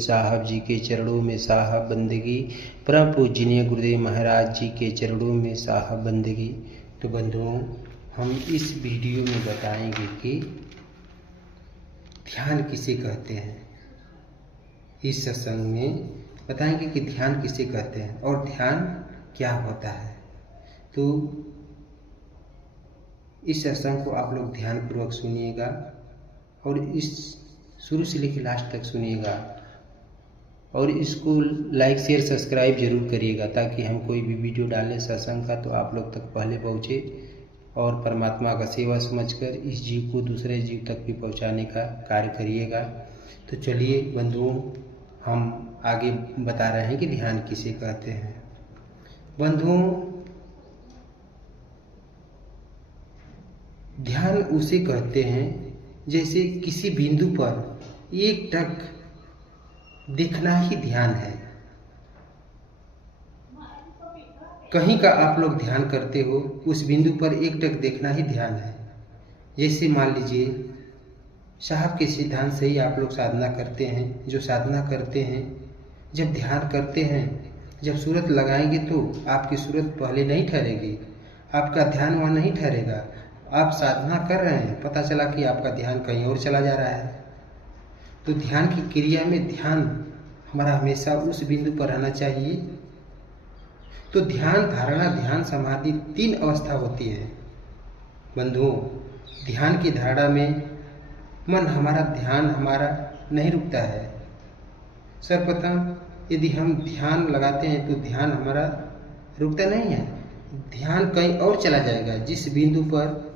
साहब जी के चरणों में साहब बंदगी, परम पूजनीय गुरुदेव महाराज जी के चरणों में साहब बंदगी। तो बंधुओं, हम इस वीडियो में बताएंगे कि ध्यान किसे कहते हैं। इस सत्संग में बताएंगे कि ध्यान किसे कहते हैं और ध्यान क्या होता है। तो इस सत्संग को आप लोग ध्यानपूर्वक सुनिएगा और इस शुरू से लेकर लास्ट तक सुनिएगा और इसको लाइक शेयर सब्सक्राइब जरूर करिएगा ताकि हम कोई भी वीडियो डालें सत्संग का तो आप लोग तक पहले पहुँचे और परमात्मा का सेवा समझकर इस जीव को दूसरे जीव तक भी पहुँचाने का कार्य करिएगा। तो चलिए बंधुओं, हम आगे बता रहे हैं कि ध्यान किसे कहते हैं। बंधुओं, ध्यान उसे कहते हैं जैसे किसी बिंदु पर एक टक देखना ही ध्यान है। कहीं का आप लोग ध्यान करते हो, उस बिंदु पर एक टक देखना ही ध्यान है। जैसे मान लीजिए साहब के सिद्धांत से ही आप लोग साधना करते हैं। जो साधना करते हैं, जब ध्यान करते हैं, जब सूरत लगाएंगे तो आपकी सूरत पहले नहीं ठहरेगी, आपका ध्यान वहाँ नहीं ठहरेगा। आप साधना कर रहे हैं, पता चला कि आपका ध्यान कहीं और चला जा रहा है। तो ध्यान की क्रिया में ध्यान हमारा हमेशा उस बिंदु पर रहना चाहिए। तो ध्यान धारणा, ध्यान समाधि 3 अवस्था होती है। बंधुओं, ध्यान की धारणा में मन हमारा, ध्यान हमारा नहीं रुकता है। सर्वप्रथम यदि हम ध्यान लगाते हैं तो ध्यान हमारा रुकता नहीं है, ध्यान कहीं और चला जाएगा। जिस बिंदु पर,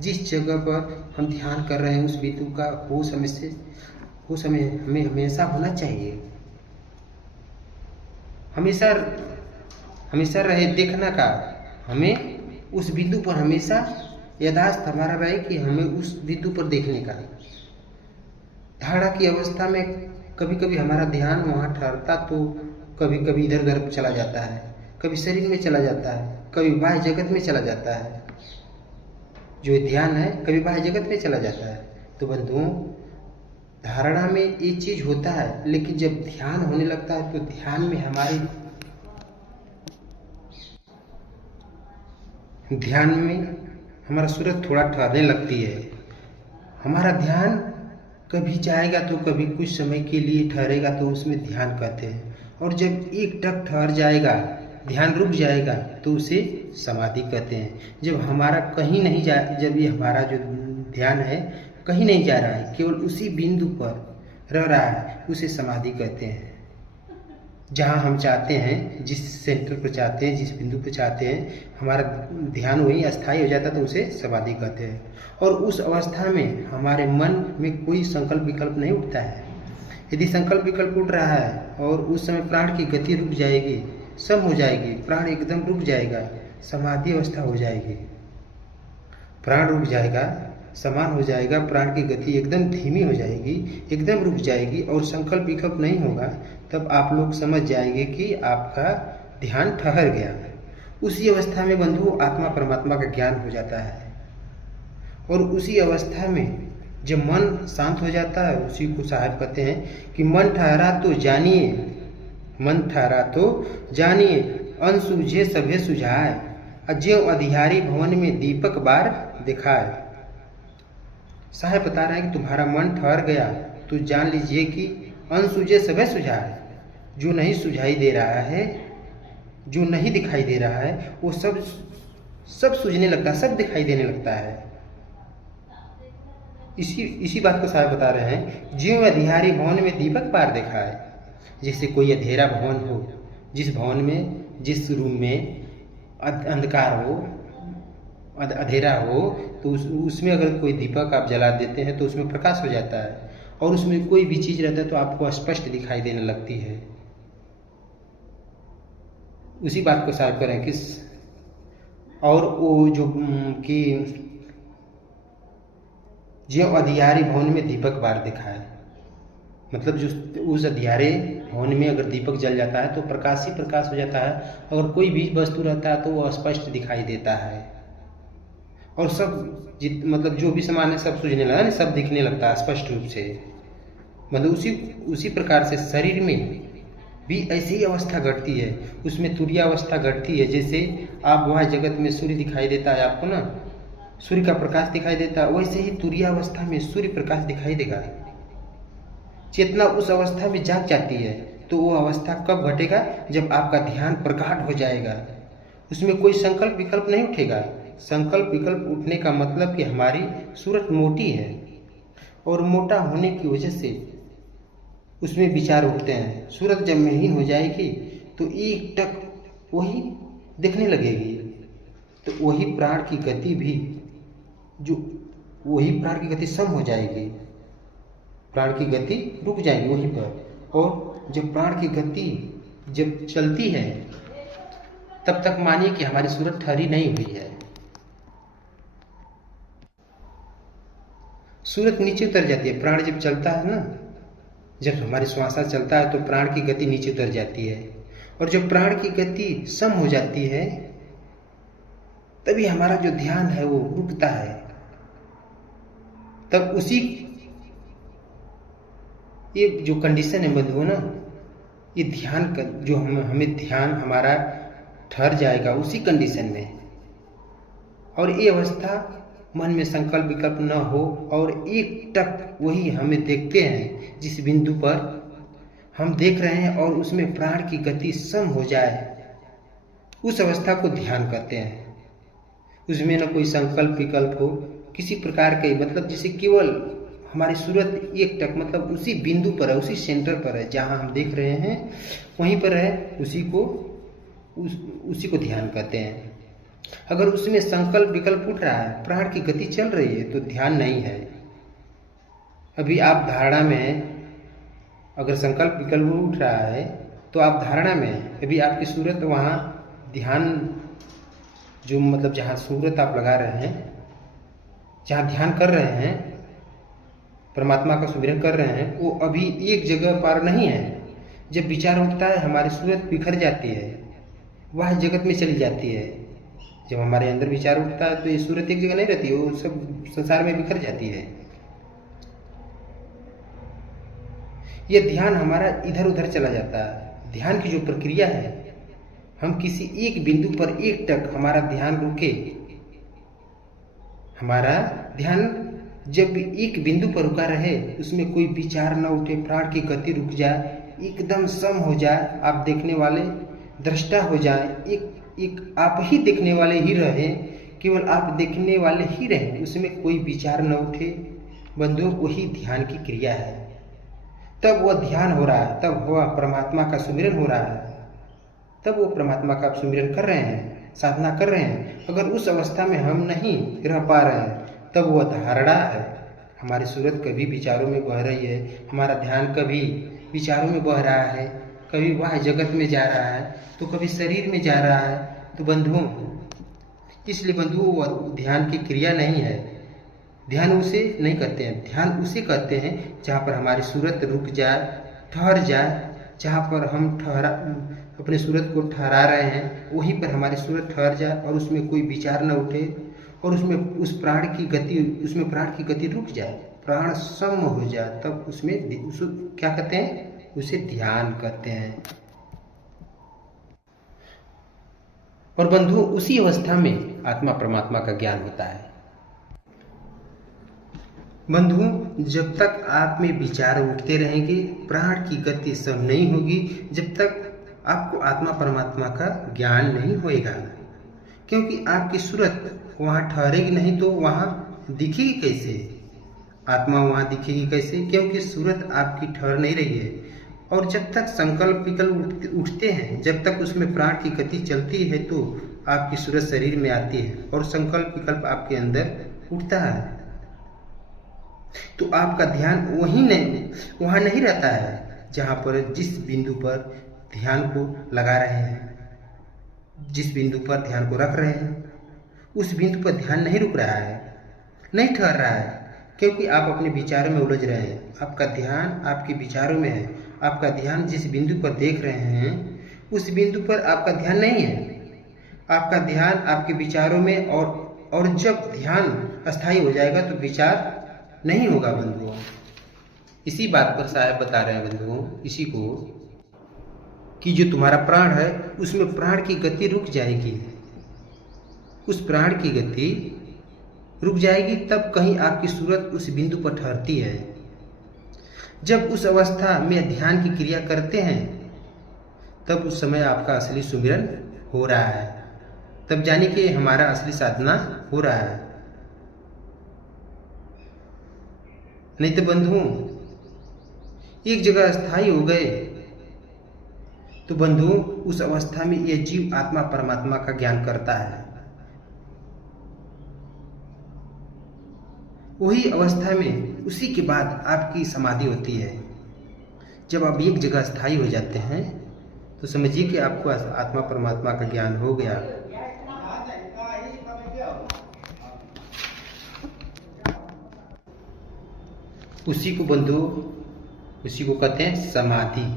जिस जगह पर हम ध्यान कर रहे हैं उस बिंदु का होश हमें हमेशा होना चाहिए। हमेशा रहे देखना का, हमें उस बिंदु पर हमेशा यथास्थ हमारा रहे कि हमें उस बिंदु पर देखने का। धारणा की अवस्था में कभी कभी हमारा ध्यान वहाँ ठहरता तो कभी कभी इधर उधर चला जाता है, कभी शरीर में चला जाता है, कभी बाह्य जगत में चला जाता है। जो ध्यान है कभी बाह्य जगत में चला जाता है। तो बंधुओं, धारणा में ये चीज होता है, लेकिन जब ध्यान होने लगता है तो ध्यान में हमारा सूरत थोड़ा ठहरने लगती है। हमारा ध्यान कभी जाएगा तो कभी कुछ समय के लिए ठहरेगा तो उसमें ध्यान कहते हैं। और जब एक टक ठहर जाएगा, ध्यान रुक जाएगा तो उसे समाधि कहते हैं। जब हमारा कहीं नहीं जा, जब ये हमारा जो ध्यान है कहीं नहीं जा रहा है, केवल उसी बिंदु पर रह रहा है, उसे समाधि कहते हैं। जहाँ हम चाहते हैं, जिस सेंटर पर चाहते हैं, जिस बिंदु पर चाहते हैं, हमारा ध्यान वहीं अस्थायी हो जाता है तो उसे समाधि कहते हैं। और उस अवस्था में हमारे मन में कोई संकल्प विकल्प नहीं उठता है। यदि संकल्प विकल्प उठ रहा है और उस समय प्राण की गति रुक जाएगी, सम हो जाएगी, प्राण एकदम रुक जाएगा, समाधि अवस्था हो जाएगी। प्राण रुक जाएगा, समान हो जाएगा, प्राण की गति एकदम धीमी हो जाएगी, एकदम रुक जाएगी और संकल्प विकल्प नहीं होगा, तब आप लोग समझ जाएंगे कि आपका ध्यान ठहर गया। उसी अवस्था में बंधु आत्मा परमात्मा का ज्ञान हो जाता है। और उसी अवस्था में जब मन शांत हो जाता है, उसी को साहब कहते हैं कि मन ठहरा तो जानिए, मन ठहरा तो जानिए, अनसूझे सभे सुझाए, अज्ञो अधिहारी भवन में दीपक बार दिखाए। साहब बता रहे हैं कि तुम्हारा मन ठहर गया तो जान लीजिए कि अनसूझे सभे सुझाए, जो नहीं सुझाई दे रहा है, जो नहीं दिखाई दे रहा है, वो सब सूझने लगता है, सब दिखाई देने लगता है। इसी बात को साहब बता रहे हैं, ज्यों अधिहारी भवन में दीपक बार दिखाए। जैसे कोई अंधेरा भवन हो, जिस भवन में, जिस रूम में अंधकार हो, अंधेरा हो, तो उसमें अगर कोई दीपक आप जला देते हैं तो उसमें प्रकाश हो जाता है और उसमें कोई भी चीज़ रहता है तो आपको स्पष्ट दिखाई देने लगती है। उसी बात को साहब करें किस, और वो जो कि जो अधियारी भवन में दीपक बार दिखाए, मतलब जो उस अधियारे भवन में अगर दीपक जल जाता है तो प्रकाश ही प्रकाश हो जाता है। अगर कोई भी वस्तु रहता है तो वो स्पष्ट दिखाई देता है और सब मतलब जो भी सामान है सब सूझने लगा, सब दिखने लगता है स्पष्ट रूप से। मतलब उसी प्रकार से शरीर में भी ऐसी ही अवस्था घटती है, उसमें तुरीयावस्था घटती है। जैसे आप वहाँ जगत में सूर्य दिखाई देता है आपको ना, सूर्य का प्रकाश दिखाई देता है, वैसे ही तुरीयावस्था में सूर्य प्रकाश दिखाई देगा। चेतना उस अवस्था में जाग जाती है। तो वो अवस्था कब घटेगा? जब आपका ध्यान प्रगाढ़ हो जाएगा, उसमें कोई संकल्प विकल्प नहीं उठेगा। संकल्प विकल्प उठने का मतलब कि हमारी सूरत मोटी है, और मोटा होने की वजह से उसमें विचार उठते हैं। सूरत जब महीन हो जाएगी तो एक टक वही दिखने लगेगी, तो वही प्राण की गति भी वही प्राण की गति सम हो जाएगी, प्राण की गति रुक जाएगी वहीं पर। और जब प्राण की गति जब चलती है तब तक मानिए कि हमारी सूरत ठहरी नहीं हुई है। सूरत नीचे उतर जाती है। प्राण जब चलता है ना, जब हमारी श्वासा चलता है तो प्राण की गति नीचे उतर जाती है, और जब प्राण की गति सम हो जाती है तभी हमारा जो ध्यान है वो रुकता है। तब ये जो कंडीशन है बंधुओं ना, ये ध्यान का जो हमें ध्यान हमारा ठहर जाएगा उसी कंडीशन में। और ये अवस्था मन में संकल्प विकल्प न हो, और एक टक वही हमें देखते हैं जिस बिंदु पर हम देख रहे हैं, और उसमें प्राण की गति सम हो जाए, उस अवस्था को ध्यान कहते हैं। उसमें न कोई संकल्प विकल्प हो किसी प्रकार के, मतलब जैसे केवल हमारी सूरत एक टक मतलब उसी बिंदु पर है, उसी सेंटर पर है, जहाँ हम देख रहे हैं वहीं पर है, उसी को ध्यान कहते हैं। अगर उसमें संकल्प विकल्प उठ रहा है, प्राण की गति चल रही है, तो ध्यान नहीं है। अभी आप धारणा में अगर संकल्प विकल्प उठ रहा है तो आप धारणा में, अभी आपकी सूरत वहाँ ध्यान जो मतलब जहाँ सूरत आप लगा रहे हैं, जहाँ ध्यान कर रहे हैं, परमात्मा का सुमिरन कर रहे हैं, वो अभी एक जगह पर नहीं है। जब विचार उठता है हमारी सूरत बिखर जाती है, वह जगत में चली जाती है। जब हमारे अंदर विचार उठता है तो ये सूरत एक जगह नहीं रहती, वो सब संसार में बिखर जाती है। ये ध्यान हमारा इधर उधर चला जाता है। ध्यान की जो प्रक्रिया है, हम किसी एक बिंदु पर एक टक हमारा ध्यान रुके, हमारा ध्यान जब एक बिंदु पर रुका रहे, उसमें कोई विचार न उठे, प्राण की गति रुक जाए, एकदम सम हो जाए, आप देखने वाले दृष्टा हो जाए, एक आप ही देखने वाले ही रहे, केवल आप देखने वाले ही रहे, उसमें कोई विचार न उठे, बंधुओं वही ध्यान की क्रिया है। तब वह ध्यान हो रहा है, तब वह परमात्मा का सुमिरन हो रहा है, तब वो परमात्मा का सुमिरन कर रहे हैं, साधना कर रहे हैं। अगर उस अवस्था में हम नहीं रह पा रहे हैं, तब वह धारणा है, हमारी सूरत कभी विचारों में बह रही है, हमारा ध्यान कभी विचारों में बह रहा है, कभी वह जगत में जा रहा है, तो कभी शरीर में जा रहा है। तो बंधुओं, इसलिए बंधुओं वह ध्यान की क्रिया नहीं है। ध्यान उसे नहीं कहते हैं, ध्यान उसे कहते हैं जहाँ पर हमारी सूरत रुक जाए, ठहर जाए, जहाँ पर हम अपने सूरत को ठहरा रहे हैं, वहीं पर हमारी सूरत ठहर जाए और उसमें कोई विचार न उठे, और उसमें प्राण की गति रुक जाए, प्राण सम हो जाए, तब उसमें क्या कहते हैं? उसे ध्यान कहते हैं। और बंधु, उसी अवस्था में आत्मा परमात्मा का ज्ञान होता है। बंधु, जब तक आप में विचार उठते रहेंगे, प्राण की गति सम नहीं होगी, जब तक आपको आत्मा परमात्मा का ज्ञान नहीं होएगा। क्योंकि आपकी सूरत वहाँ ठहरेगी नहीं तो वहाँ दिखेगी कैसे? आत्मा वहाँ दिखेगी कैसे? क्योंकि सूरत आपकी ठहर नहीं रही है। और जब तक संकल्प विकल्प उठते हैं, जब तक उसमें प्राण की गति चलती है, तो आपकी सूरत शरीर में आती है और संकल्प विकल्प आपके अंदर उठता है, तो आपका ध्यान वहाँ नहीं रहता है जहाँ पर जिस बिंदु पर ध्यान को लगा रहे हैं, जिस बिंदु पर ध्यान को रख रहे हैं, उस बिंदु पर ध्यान नहीं रुक रहा है, नहीं ठहर रहा है, क्योंकि आप अपने विचारों में उलझ रहे हैं। आपका ध्यान आपके विचारों में है। आपका ध्यान जिस बिंदु पर देख रहे हैं, उस बिंदु पर आपका ध्यान नहीं है। आपका ध्यान आपके विचारों में, और जब ध्यान अस्थायी हो जाएगा तो विचार नहीं होगा बंधुओं। इसी बात पर साहब बता रहे हैं बंधुओं, इसी को, कि जो तुम्हारा प्राण है उसमें प्राण की गति रुक जाएगी। उस प्राण की गति रुक जाएगी तब कहीं आपकी सूरत उस बिंदु पर ठहरती है। जब उस अवस्था में ध्यान की क्रिया करते हैं तब उस समय आपका असली सुमिरन हो रहा है। तब जानिए कि हमारा असली साधना हो रहा है। नहीं तो बंधुओं एक जगह स्थायी हो गए तो बंधुओं उस अवस्था में यह जीव आत्मा परमात्मा का ज्ञान करता है। वही अवस्था में उसी के बाद आपकी समाधि होती है। जब आप एक जगह स्थायी हो जाते हैं तो समझिए कि आपको आत्मा परमात्मा का ज्ञान हो गया। उसी को बंधु, उसी को कहते हैं समाधि।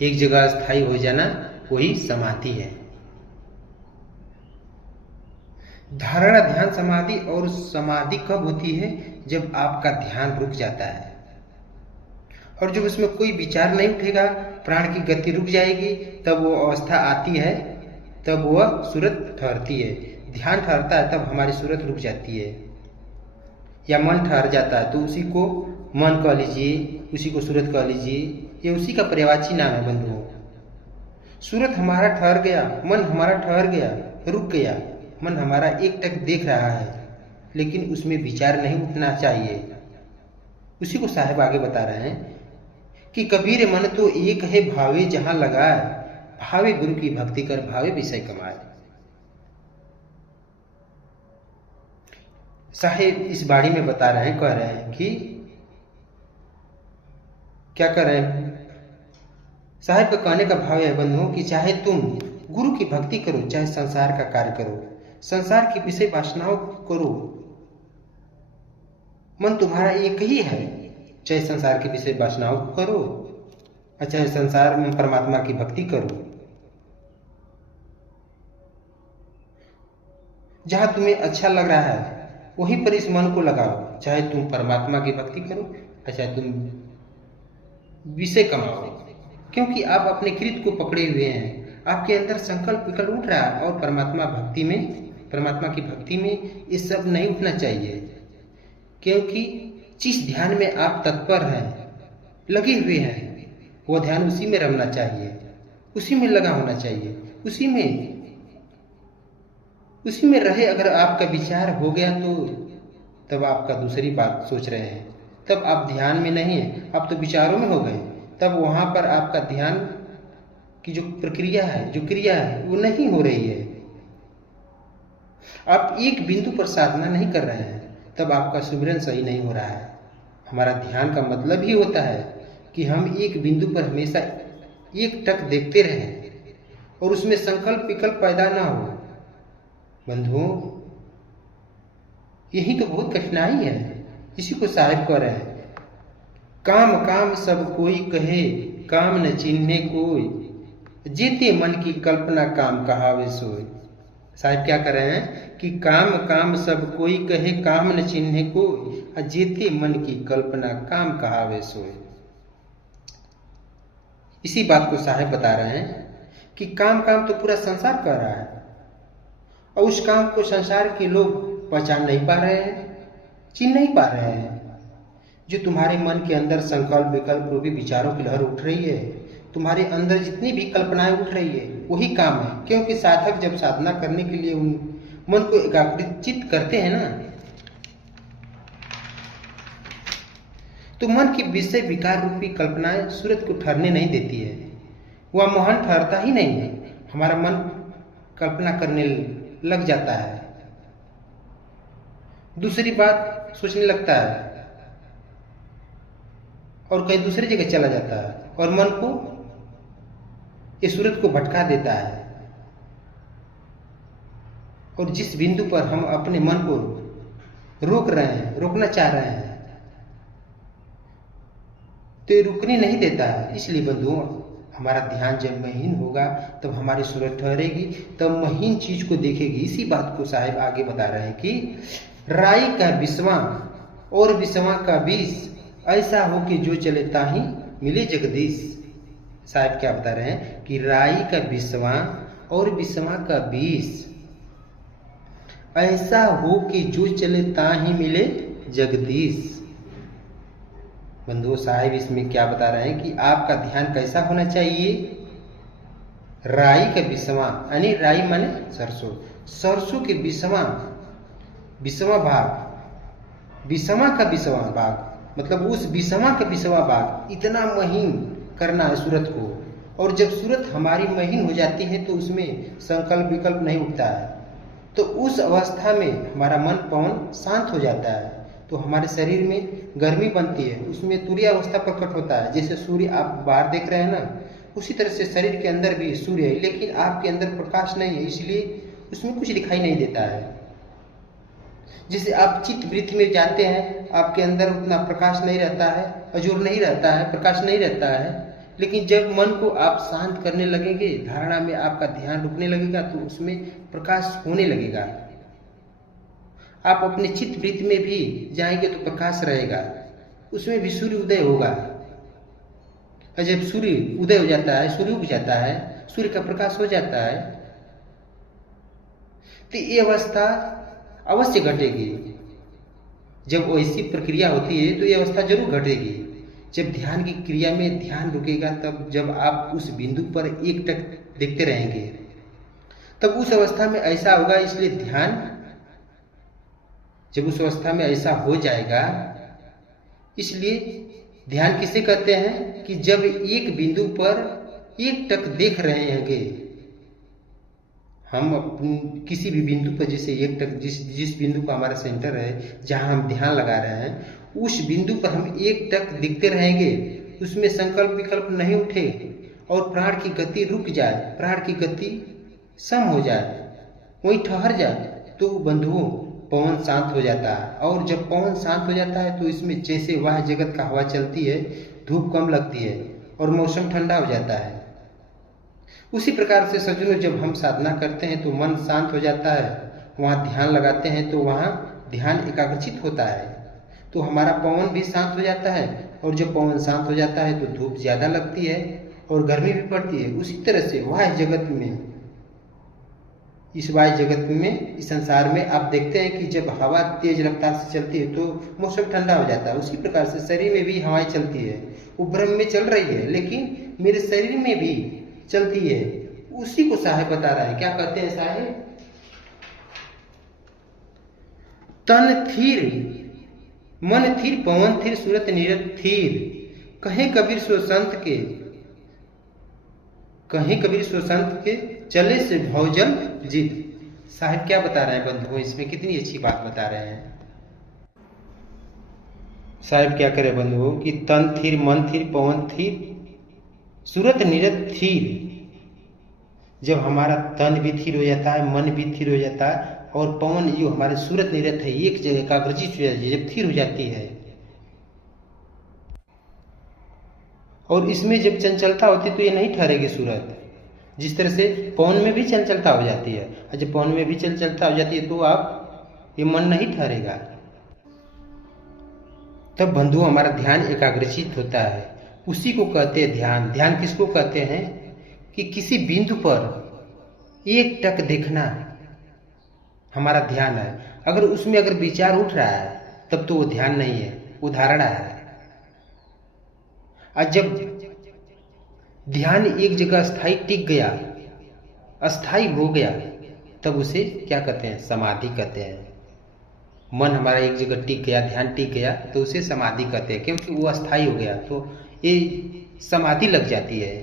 एक जगह स्थायी हो जाना वही समाधि है। धारणा ध्यान समाधि, और समाधि कब होती है? जब आपका ध्यान रुक जाता है और जब उसमें कोई विचार नहीं उठेगा, प्राण की गति रुक जाएगी, तब वो अवस्था आती है, तब वह सूरत ठहरती है। ध्यान ठहरता है तब हमारी सूरत रुक जाती है, या मन ठहर जाता है तो उसी को मन कह लीजिए, उसी को सूरत कह लीजिए, ये उसी का पर्यायवाची नाम है बंधुओं। सूरत हमारा ठहर गया, मन हमारा ठहर गया, रुक गया। मन हमारा एक टक देख रहा है लेकिन उसमें विचार नहीं उठना चाहिए। उसी को साहब आगे बता रहे हैं कि कबीर मन तो एक है भावे जहां लगाए, भावे गुरु की भक्ति कर भावे विषय कमाए। साहेब इस बाड़ी में बता रहे हैं, कह रहे हैं कि क्या कर रहे हैं? साहेब का कहने का भाव है बंधुओं कि चाहे तुम गुरु की भक्ति करो, चाहे संसार का कार्य करो, संसार की विषय वासनाओं करो, मन तुम्हारा एक ही है। चाहे संसार के विषय वासनाओं को करो और चाहे संसार में परमात्मा की भक्ति करो। जहां तुम्हें अच्छा लग रहा है वहीं पर इस मन को लगाओ। चाहे तुम परमात्मा की भक्ति करो और चाहे तुम विषय कमाओ, क्योंकि आप अपने कृत को पकड़े हुए हैं। आपके अंदर संकल्प विकल्प उठ रहा है और परमात्मा की भक्ति में ये सब नहीं उठना चाहिए, क्योंकि जिस ध्यान में आप तत्पर हैं, लगे हुए हैं, वो ध्यान उसी में रमना चाहिए, उसी में लगा होना चाहिए, उसी में रहे। अगर आपका विचार हो गया तो तब आपका दूसरी बात सोच रहे हैं, तब आप ध्यान में नहीं है, आप तो विचारों में हो गए। तब वहां पर आपका ध्यान की जो प्रक्रिया है, जो क्रिया है, वो नहीं हो रही है। आप एक बिंदु पर साधना नहीं कर रहे हैं, तब आपका सुमिरन सही नहीं हो रहा है। हमारा ध्यान का मतलब ही होता है कि हम एक बिंदु पर हमेशा एक टक देखते रहें और उसमें संकल्प विकल्प पैदा ना हो। बंधुओं यही तो बहुत कठिनाई है। इसी को साहिब कह रहे हैं, काम काम सब कोई कहे, काम न चिन्हे कोई, जेते मन की कल्पना काम कहावे सोई। साहिब क्या कर रहे हैं कि काम काम सब कोई कहे, काम न चिन्हे कोई, जेते मन की कल्पना काम कहावे सोई। इसी बात को साहिब बता रहे हैं कि काम काम तो पूरा संसार कर रहा है और उस काम को संसार के लोग पहचान नहीं पा रहे हैं, चिन्ह नहीं पा रहे हैं। जो तुम्हारे मन के अंदर संकल्प विकल्प रूपी विचारों की लहर उठ रही है, तुम्हारे अंदर जितनी भी कल्पनाएं उठ रही है, वही काम है। क्योंकि साधक जब साधना करने के लिए उन मन को एकाग्रचित करते हैं ना, तो मन की विषय विकार रूपी कल्पनाएं सूरत को ठहरने नहीं देती है। वह मोहन ठहरता ही नहीं है। हमारा मन कल्पना करने लग जाता है, दूसरी बात सोचने लगता है और कहीं दूसरी जगह चला जाता है और मन को, इस सूरत को भटका देता है। और जिस बिंदु पर हम अपने मन को रोक रहे हैं, रोकना चाह रहे हैं, तो ये रुकने नहीं देता है। इसलिए बंधुओं हमारा ध्यान जब महीन होगा तब हमारी सूरत ठहरेगी, तब महीन चीज को देखेगी। इसी बात को साहिब आगे बता रहे हैं कि राई का विषवा और विषवा का विष ऐसा हो कि जो चले ताही मिले जगदीश। साहब क्या बता रहे हैं कि राई का बिस्वा और बिस्वा का बीस, ऐसा हो कि जो चले ताही मिले जगदीश। बंधुओं, साहिब इसमें क्या बता रहे हैं कि आपका ध्यान कैसा होना चाहिए। राई का बिस्वा यानी राई माने सरसों, सरसों के बिस्वा, बिस्वा भाग, बिस्वा का बिस्वा भाग मतलब उस बिस्वा का बिस्वा भाग इतना महीन करना है सूरत को। और जब सूरत हमारी महीन हो जाती है तो उसमें संकल्प विकल्प नहीं उठता है, तो उस अवस्था में हमारा मन पवन शांत हो जाता है, तो हमारे शरीर में गर्मी बनती है, उसमें तुरीय अवस्था प्रकट होता है। जैसे सूर्य आप बाहर देख रहे हैं ना, उसी तरह से शरीर के अंदर भी सूर्य है, लेकिन आपके अंदर प्रकाश नहीं है, इसलिए उसमें कुछ दिखाई नहीं देता है। जैसे आप चित्त वृत्ति में जाते हैं, आपके अंदर उतना प्रकाश नहीं रहता है, अजूर नहीं रहता है, प्रकाश नहीं रहता है, लेकिन जब मन को आप शांत करने लगेंगे, धारणा में आपका ध्यान रुकने लगेगा, तो उसमें प्रकाश होने लगेगा। आप अपने चित्त वृत्ति में भी जाएंगे तो प्रकाश रहेगा, उसमें भी सूर्य उदय होगा। और जब सूर्य उदय हो जाता है, सूर्य उग जाता है, सूर्य का प्रकाश हो जाता है, तो ये अवस्था अवश्य घटेगी। जब ऐसी प्रक्रिया होती है तो ये अवस्था जरूर घटेगी। जब ध्यान की क्रिया में ध्यान रुकेगा, तब जब आप उस बिंदु पर एकटक देखते रहेंगे, तब उस अवस्था में ऐसा होगा। इसलिए ध्यान जब उस अवस्था में ऐसा हो जाएगा, इसलिए ध्यान किसे कहते हैं कि जब एक बिंदु पर एकटक देख रहे होंगे हम किसी भी बिंदु पर, जैसे एकटक जिस बिंदु का हमारा सेंटर है जहां हम ध्यान लगा रहे हैं, उस बिंदु पर हम एकटक दिखते रहेंगे, उसमें संकल्प विकल्प नहीं उठे और प्राण की गति रुक जाए, प्राण की गति सम हो जाए, वहीं ठहर जाए, तो बंधुओं पवन शांत हो जाता है। और जब पवन शांत हो जाता है तो इसमें जैसे वह जगत का हवा चलती है, धूप कम लगती है और मौसम ठंडा हो जाता है। उसी प्रकार से सज्जनों, जब हम साधना करते हैं तो मन शांत हो जाता है, वहाँ ध्यान लगाते हैं तो वहाँ ध्यान एकाग्रचित होता है, तो हमारा पवन भी शांत हो जाता है। और जब पवन शांत हो जाता है तो धूप ज़्यादा लगती है और गर्मी भी पड़ती है। उसी तरह से वाह्य जगत में, इस वाह्य जगत में, इस संसार में आप देखते हैं कि जब हवा तेज रफ्तार से चलती है तो मौसम ठंडा हो जाता है। उसी प्रकार से शरीर में भी हवाएं चलती है, वो ब्रह्म में चल रही है, लेकिन मेरे शरीर में भी चलती है। उसी को साहेब बता रहा है। क्या कहते हैं साहेब? तन थीर, मन थीर, पवन थीर, सूरत नीरत थीर, कहे कबीर सो संत के, कहीं कबीर सो संत के, चले से भौजल जीत। साहिब क्या बता रहे हैं बंधुओं, इसमें कितनी अच्छी बात बता रहे हैं। साहिब क्या करे बंधुओं कि तन थीर, मन थीर, पवन थीर, सूरत नीरत थीर। जब हमारा तन भी थीर हो जाता है, मन भी थीर हो जाता है, और पवन जो हमारे सूरत नीरत है एक जगह एकाग्रचित हो जाती है, जब थीर हो जाती है, और इसमें जब चंचलता होती है तो ये नहीं ठहरेगी सूरत। जिस तरह से पवन में भी चंचलता हो जाती है, और जब पवन में भी चंचलता हो जाती है तो आप ये मन नहीं ठहरेगा। तब बंधु हमारा ध्यान एकाग्रचित होता है। उसी को कहते हैं ध्यान। ध्यान किसको कहते हैं कि किसी बिंदु पर एक टक देखना हमारा ध्यान है। अगर उसमें अगर विचार उठ रहा है तब तो वो ध्यान नहीं है, वो धारणा है। और जब ध्यान एक जगह स्थायी टिक गया, अस्थायी हो गया, तब उसे क्या कहते हैं? समाधि कहते हैं। मन हमारा एक जगह टिक गया, ध्यान टिक गया, तो उसे समाधि कहते हैं, क्योंकि वो अस्थायी हो गया, तो ये समाधि लग जाती है।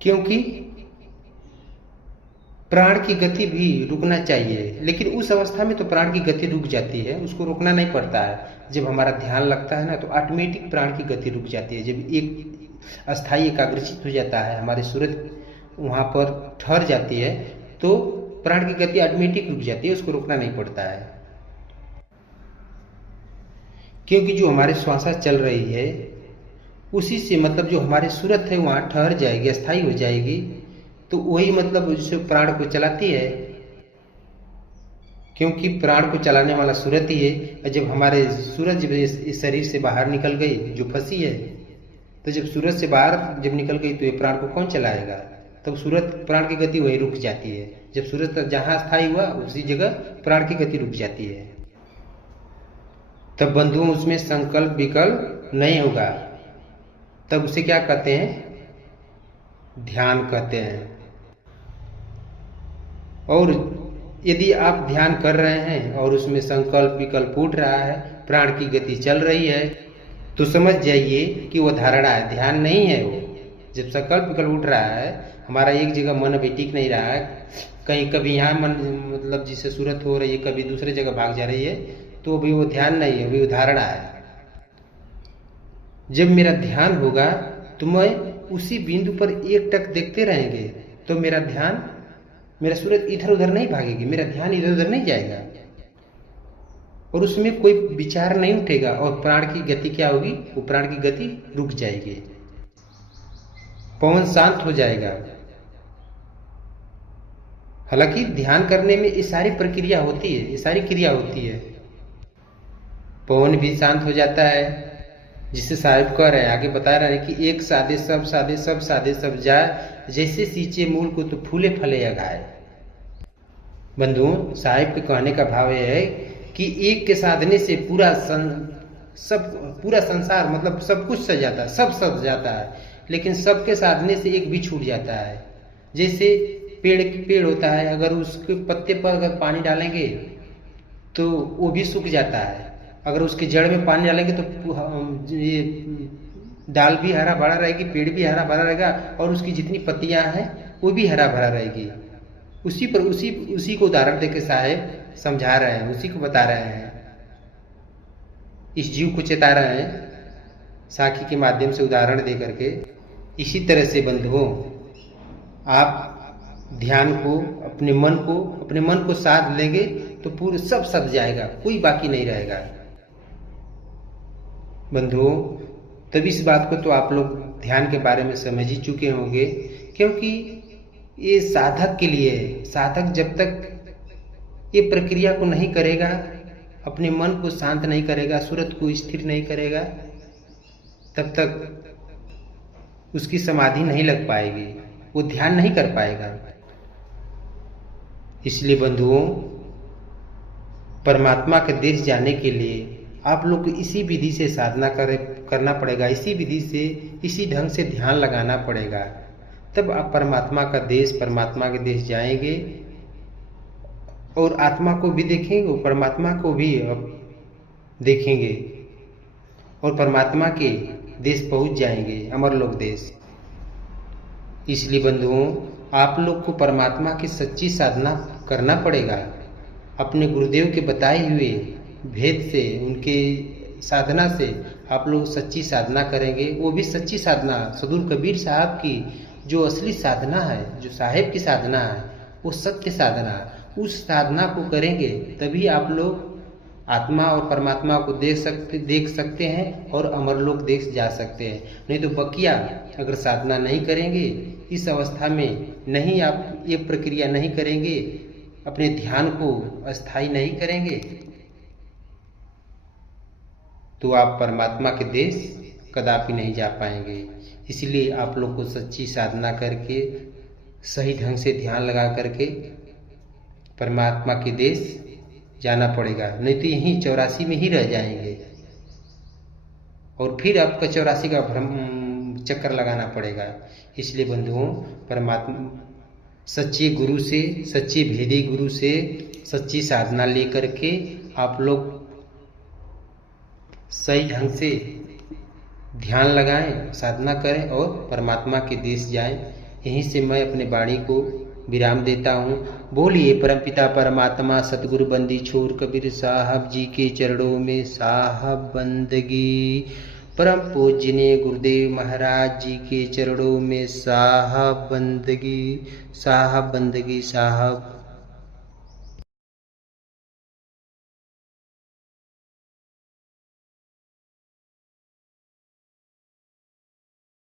क्योंकि प्राण की गति भी रुकना चाहिए, लेकिन उस अवस्था में तो प्राण की गति रुक जाती है, उसको रोकना नहीं पड़ता है। जब हमारा ध्यान लगता है ना, तो ऑटोमेटिक प्राण की गति रुक जाती है। जब एक अस्थायी एकाग्रचित हो जाता है, हमारी सूरत वहाँ पर ठहर जाती है, तो प्राण की गति ऑटोमेटिक रुक जाती है, उसको रोकना नहीं पड़ता है। क्योंकि जो हमारे श्वासा चल रही है, उसी से मतलब जो हमारी सूरत है वहाँ ठहर जाएगी, अस्थायी हो जाएगी, तो वही मतलब जो प्राण को चलाती है। क्योंकि प्राण को चलाने वाला सूरत ही है। और जब हमारे सूरत जब इस शरीर से बाहर निकल गई, जो फंसी है, तो जब सूरत से बाहर जब निकल गई तो ये प्राण को कौन चलाएगा? तब सूरत प्राण की गति वही रुक जाती है। जब सूरत जहाँ स्थायी हुआ उसी जगह प्राण की गति रुक जाती है। तब बंधुओं उसमें संकल्प विकल्प नहीं होगा। तब उसे क्या कहते हैं? ध्यान कहते हैं। और यदि आप ध्यान कर रहे हैं और उसमें संकल्प विकल्प उठ रहा है, प्राण की गति चल रही है, तो समझ जाइए कि वो धारणा है, ध्यान नहीं है वो। जब संकल्प विकल्प उठ रहा है, हमारा एक जगह मन अभी टिक नहीं रहा है, कहीं कभी यहाँ मन मतलब जिससे सूरत हो रही है, कभी दूसरे जगह भाग जा रही है, तो अभी वो ध्यान नहीं है, अभी वो धारणा है। जब मेरा ध्यान होगा तो मैं उसी बिंदु पर एकटक देखते रहेंगे, तो मेरा ध्यान, मेरा सूरत इधर उधर नहीं भागेगी, मेरा ध्यान इधर उधर नहीं जाएगा और उसमें कोई विचार नहीं उठेगा। और प्राण की गति क्या होगी? वो प्राण की गति रुक जाएगी, पवन शांत हो जाएगा। हालांकि ध्यान करने में ये सारी प्रक्रिया होती है, ये सारी क्रिया होती है। पवन भी शांत हो जाता है, जिससे साहिब कह रहे हैं, आगे बता रहे हैं कि एक साधे सब साधे सब साधे सब जाए, जैसे सींचे मूल को तो फूले फले अगाए। बंधुओं, साहिब के कहने का भाव यह है कि एक के साधने से पूरा संसार मतलब सब कुछ सज जाता है, सब सज जाता है, लेकिन सबके साधने से एक भी छूट जाता है। जैसे पेड़ होता है, अगर उसके पत्ते पर अगर पानी डालेंगे तो वो भी सूख जाता है, अगर उसके जड़ में पानी डालेंगे तो ये डाल भी हरा भरा रहेगी, पेड़ भी हरा भरा रहेगा और उसकी जितनी पत्तियां हैं वो भी हरा भरा रहेगी। उसी को उदाहरण देकर साहेब समझा रहे हैं, उसी को बता रहे हैं, इस जीव को चेता रहे हैं साखी के माध्यम से उदाहरण दे करके। इसी तरह से बंधुओं, आप ध्यान को, अपने मन को साध लेंगे तो पूरे सब सज जाएगा, कोई बाकी नहीं रहेगा। बंधुओं, तब इस बात को तो आप लोग ध्यान के बारे में समझ ही चुके होंगे, क्योंकि ये साधक के लिए है। साधक जब तक ये प्रक्रिया को नहीं करेगा, अपने मन को शांत नहीं करेगा, सूरत को स्थिर नहीं करेगा, तब तक उसकी समाधि नहीं लग पाएगी, वो ध्यान नहीं कर पाएगा। इसलिए बंधुओं, परमात्मा के देश जाने के लिए आप लोग को इसी विधि से साधना करना पड़ेगा, इसी विधि से, इसी ढंग से ध्यान लगाना पड़ेगा। तब आप परमात्मा के देश जाएंगे और आत्मा को भी देखेंगे और परमात्मा को भी देखेंगे और परमात्मा के देश पहुंच जाएंगे, अमरलोक देश। इसलिए बंधुओं, आप लोग को परमात्मा की सच्ची साधना करना पड़ेगा। अपने गुरुदेव के बताए हुए भेद से, उनके साधना से आप लोग सच्ची साधना करेंगे। वो भी सच्ची साधना, सदगुरु कबीर साहब की जो असली साधना है, जो साहेब की साधना है, वो सत्य साधना, उस साधना को करेंगे तभी आप लोग आत्मा और परमात्मा को देख सकते हैं और अमरलोक देश जा सकते हैं। नहीं तो बकिया अगर साधना नहीं करेंगे, इस अवस्था में नहीं, आप ये प्रक्रिया नहीं करेंगे, अपने ध्यान को अस्थायी नहीं करेंगे, तो आप परमात्मा के देश कदापि नहीं जा पाएंगे। इसलिए आप लोग को सच्ची साधना करके, सही ढंग से ध्यान लगा करके परमात्मा के देश जाना पड़ेगा, नहीं तो यहीं 84 में ही रह जाएंगे और फिर आपका 84 का भ्रम चक्कर लगाना पड़ेगा। इसलिए बंधुओं, परमात्मा सच्चे गुरु से, सच्चे भेदी गुरु से सच्ची साधना लेकर के आप लोग सही ढंग से ध्यान लगाएं, साधना करें और परमात्मा के देश जाएं। यहीं से मैं अपने वाणी को विराम देता हूँ। बोलिए परमपिता परमात्मा सतगुरु बंदी छोर कबीर साहब जी के चरणों में साहब बंदगी। परम पूजनीय गुरुदेव महाराज जी के चरणों में साहब बंदगी, साहब बंदगी, साहब